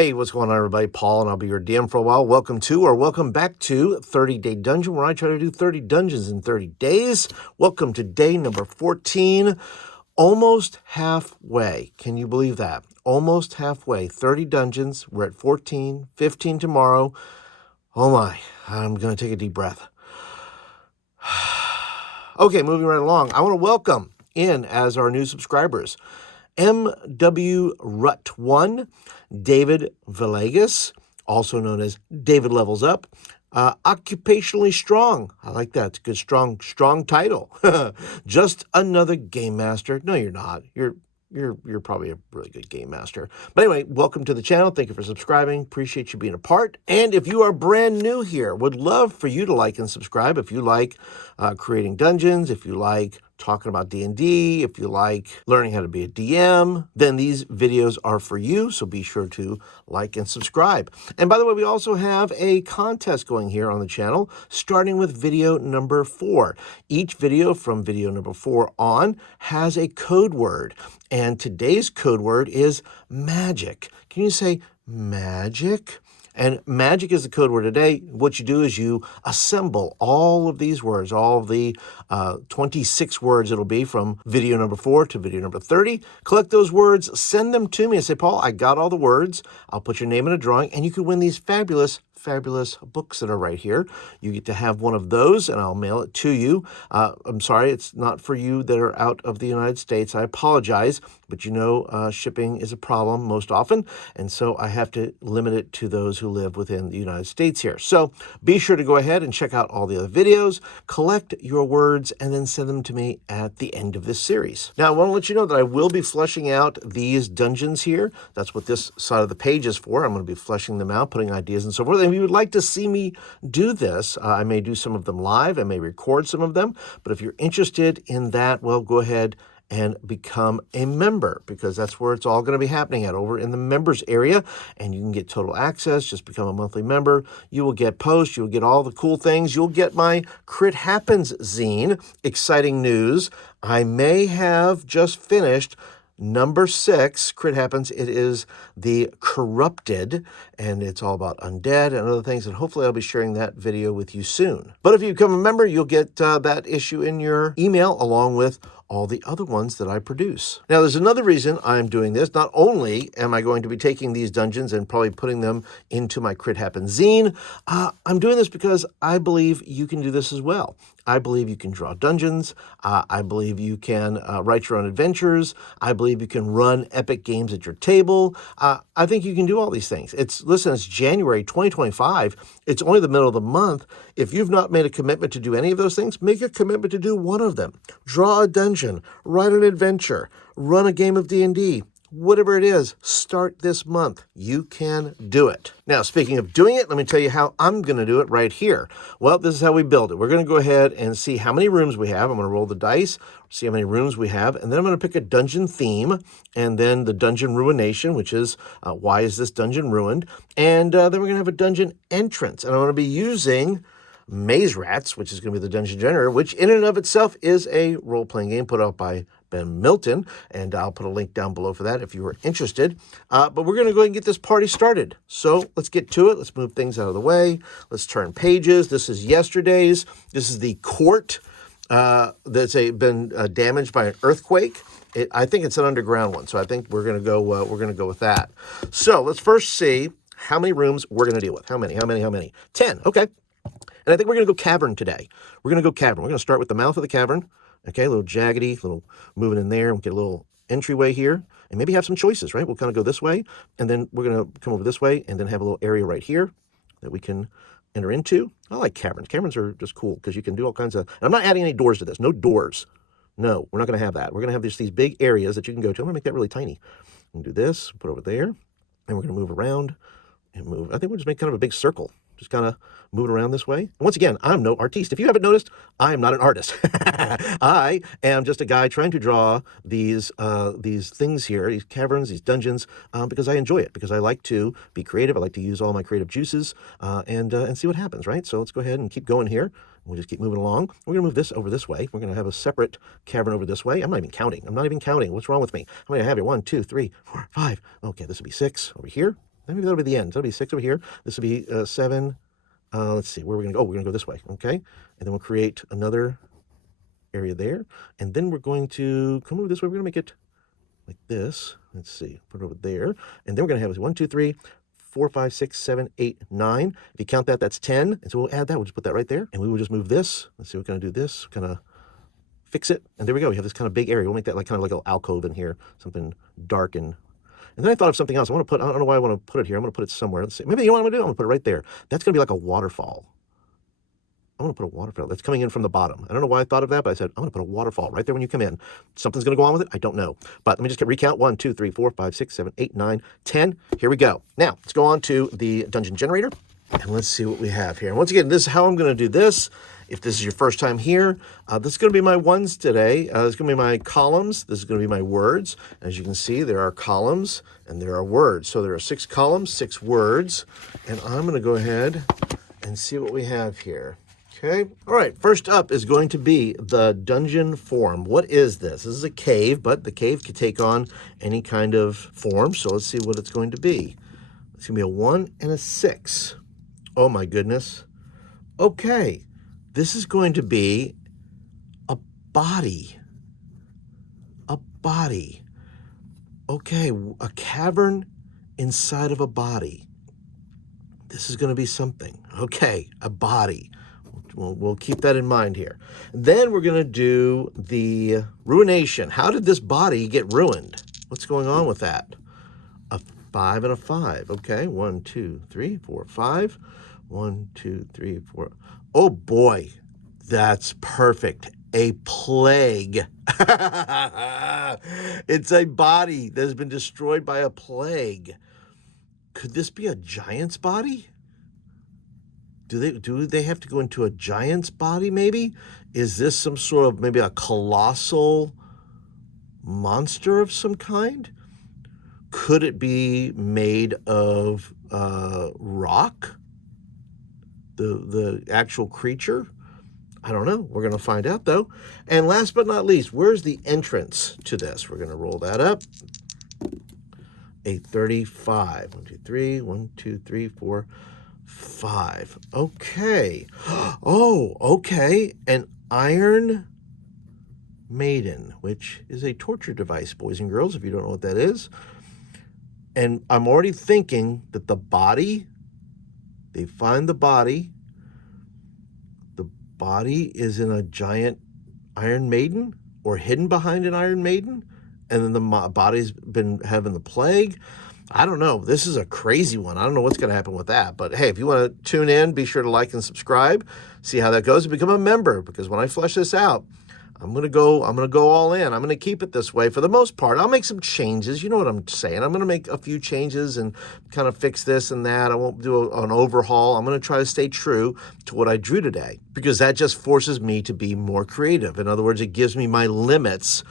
Hey, what's going on, everybody? Paul, and I'll be your DM for a while. Welcome to, or welcome back to 30 Day Dungeon, where I try to do 30 dungeons in 30 days. Welcome to day number 14. Almost halfway. Can you believe that? Almost halfway. 30 dungeons. We're at 14, 15 tomorrow. Oh my, I'm going to take a deep breath. Okay, moving right along. I want to welcome in as our new subscribers. M.W. Rut1, David Villegas, also known as David Levels Up, Occupationally Strong. I like that. It's a good, strong title. Just another game master. No, you're not. You're probably a really good game master. But anyway, welcome to the channel. Thank you for subscribing. Appreciate you being a part. And if you are brand new here, would love for you to like and subscribe. If you like creating dungeons, if you like talking about D&D, if you like learning how to be a DM, then these videos are for you. So be sure to like and subscribe. And by the way, we also have a contest going here on the channel, starting with video number 4. Each video from video number 4 on has a code word. And today's code word is magic. Can you say magic? And magic is the code word today. What you do is you assemble all of these words, all of the 26 words it'll be from video number 4 to video number 30. Collect those words, send them to me and say, Paul, I got all the words. I'll put your name in a drawing and you can win these fabulous books that are right here. You get to have one of those and I'll mail it to you. I'm sorry, it's not for you that are out of the United States. I apologize, but you know shipping is a problem most often, and so I have to limit it to those who live within the United States here. So be sure to go ahead and check out all the other videos, collect your words, and then send them to me at the end of this series. Now, I want to let you know that I will be fleshing out these dungeons here. That's what this side of the page is for. I'm going to be fleshing them out, putting ideas and so forth. And if you would like to see me do this, I may do some of them live. I may record some of them. But if you're interested in that, well, go ahead and become a member, because that's where it's all going to be happening at, over in the members area, and you can get total access. Just become a monthly member. You will get posts. You'll get all the cool things. You'll get my Crit Happens zine. Exciting news. I may have just finished number 6, Crit Happens. It is the Corrupted, and it's all about undead and other things, and hopefully I'll be sharing that video with you soon. But if you become a member, you'll get that issue in your email along with all the other ones that I produce. Now, there's another reason I'm doing this. Not only am I going to be taking these dungeons and probably putting them into my Crit Happens zine, I'm doing this because I believe you can do this as well. I believe you can draw dungeons. I believe you can write your own adventures. I believe you can run epic games at your table. I think you can do all these things. Listen, it's January 2025. It's only the middle of the month. If you've not made a commitment to do any of those things, make a commitment to do one of them. Draw a dungeon, write an adventure, run a game of D&D. Whatever it is, start this month. You can do it. Now, speaking of doing it, let me tell you how I'm going to do it right here. Well, this is how we build it. We're going to go ahead and see how many rooms we have. I'm going to roll the dice, see how many rooms we have, and then I'm going to pick a dungeon theme, and then the dungeon ruination, which is why is this dungeon ruined? And then we're going to have a dungeon entrance, and I'm going to be using Maze Rats, which is going to be the dungeon generator, which in and of itself is a role-playing game put out by Ben Milton, and I'll put a link down below for that if you are interested. But we're going to go ahead and get this party started. So let's get to it. Let's move things out of the way. Let's turn pages. This is yesterday's. This is the court that's been damaged by an earthquake. I think it's an underground one, so I think we're going to go. We're going to go with that. So let's first see how many rooms we're going to deal with. How many? 10. Okay. And I think we're going to go cavern today. We're going to go cavern. We're going to start with the mouth of the cavern. Okay, a little jaggedy, a little moving in there. We'll get a little entryway here, and maybe have some choices, right? We'll kind of go this way, and then we're going to come over this way, and then have a little area right here that we can enter into. I like caverns. Caverns are just cool because you can do all kinds of... And I'm not adding any doors to this. No doors. No, we're not going to have that. We're going to have these big areas that you can go to. I'm going to make that really tiny. We'll do this, put it over there, and we're going to move around and move. I think we'll just make kind of a big circle. Just kind of moving around this way. And once again, I'm no artiste. If you haven't noticed, I am not an artist. I am just a guy trying to draw these things here, these caverns, these dungeons, because I enjoy it, because I like to be creative. I like to use all my creative juices and see what happens, right? So let's go ahead and keep going here. We'll just keep moving along. We're going to move this over this way. We're going to have a separate cavern over this way. I'm not even counting. What's wrong with me? How many do I have here? 1, 2, 3, 4, 5. Okay, this would be 6 over here. Maybe that'll be the end. That'll be 6 over here. This will be 7. Let's see, where are we going to go? Oh, we're going to go this way, okay? And then we'll create another area there. And then we're going to come over this way. We're going to make it like this. Let's see, put it over there. And then we're going to have 1, 2, 3, 4, 5, 6, 7, 8, 9. If you count that, that's 10. And so we'll add that. We'll just put that right there. And we will just move this. Let's see, we're going to do this. Kind of fix it. And there we go. We have this kind of big area. We'll make that like kind of like an alcove in here. Something dark and then I thought of something else. I don't know why I want to put it here. I'm going to put it somewhere. Let's see. Maybe you know what I'm going to do? I'm going to put it right there. That's going to be like a waterfall. I'm going to put a waterfall that's coming in from the bottom. I don't know why I thought of that, but I said, I'm going to put a waterfall right there when you come in. Something's going to go on with it. I don't know. But let me just recount. 1, 2, 3, 4, 5, 6, 7, 8, 9, 10. Here we go. Now, let's go on to the dungeon generator. And let's see what we have here. And once again, this is how I'm going to do this. If this is your first time here, this is going to be my ones today. This is going to be my columns. This is going to be my words. As you can see, there are columns and there are words. So there are 6 columns, 6 words. And I'm going to go ahead and see what we have here. Okay. All right. First up is going to be the dungeon form. What is this? This is a cave, but the cave can take on any kind of form. So let's see what it's going to be. It's going to be a 1 and a 6. Oh my goodness. Okay. This is going to be a body. A body. Okay, a cavern inside of a body. This is going to be something. Okay, a body. We'll keep that in mind here. Then we're going to do the ruination. How did this body get ruined? What's going on with that? A 5 and a 5. Okay, 1, 2, 3, 4, 5. 1, 2, 3, 4. Oh boy, that's perfect. A plague. It's a body that has been destroyed by a plague. Could this be a giant's body? Do they have to go into a giant's body maybe? Is this some sort of maybe a colossal monster of some kind? Could it be made of rock? The actual creature? I don't know. We're going to find out, though. And last but not least, where's the entrance to this? We're going to roll that up. A 35. 1, 2, 3. 1, 2, 3, 4, 5. Okay. Oh, okay. An Iron Maiden, which is a torture device, boys and girls, if you don't know what that is. And I'm already thinking that the body, they find the body is in a giant Iron Maiden or hidden behind an Iron Maiden, and then the body's been having the plague. I don't know. This is a crazy one. I don't know what's going to happen with that. But hey, if you want to tune in, be sure to like and subscribe, see how that goes, and become a member, because when I flesh this out, I'm going to go all in. I'm going to keep it this way for the most part. I'll make some changes. You know what I'm saying. I'm going to make a few changes and kind of fix this and that. I won't do an overhaul. I'm going to try to stay true to what I drew today, because that just forces me to be more creative. In other words, it gives me my limits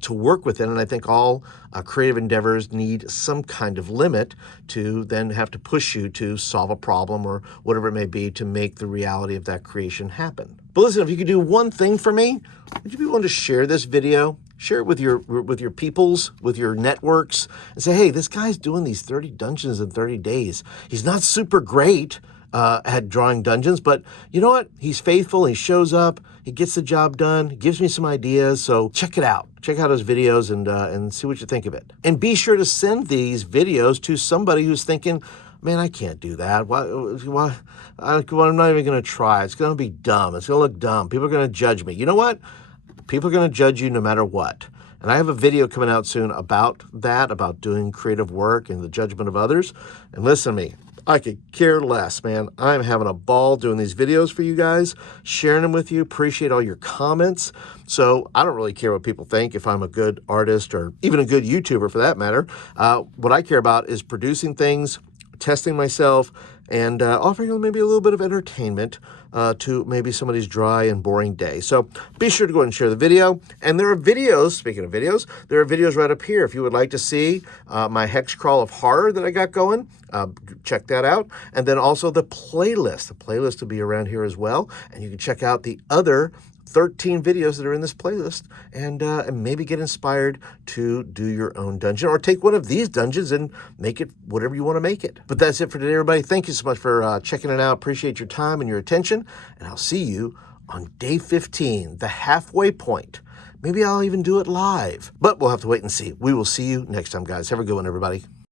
to work within. And I think all creative endeavors need some kind of limit to then have to push you to solve a problem or whatever it may be to make the reality of that creation happen. But listen, if you could do one thing for me, would you be willing to share this video? Share it with your peoples, with your networks, and say, hey, this guy's doing these 30 dungeons in 30 days. He's not super great at drawing dungeons, but you know what? He's faithful. He shows up. He gets the job done. He gives me some ideas. So check it out. Check out his videos and see what you think of it. And be sure to send these videos to somebody who's thinking, man, I can't do that. Why I'm not even going to try. It's going to be dumb. It's going to look dumb. People are going to judge me. You know what? People are going to judge you no matter what. And I have a video coming out soon about that, about doing creative work and the judgment of others. And listen to me. I could care less, man. I'm having a ball doing these videos for you guys, sharing them with you. Appreciate all your comments. So I don't really care what people think if I'm a good artist or even a good YouTuber for that matter. What I care about is producing things, testing myself, and offering them maybe a little bit of entertainment to maybe somebody's dry and boring day. So be sure to go ahead and share the video. And there are videos, speaking of videos, there are videos right up here. If you would like to see my hex crawl of horror that I got going, check that out. And then also the playlist. The playlist will be around here as well. And you can check out the other 13 videos that are in this playlist and maybe get inspired to do your own dungeon or take one of these dungeons and make it whatever you want to make it. But that's it for today, everybody. Thank you so much for checking it out. Appreciate your time and your attention, and I'll see you on day 15, the halfway point. Maybe I'll even do it live, but we'll have to wait and see. We will see you next time, guys. Have a good one, everybody.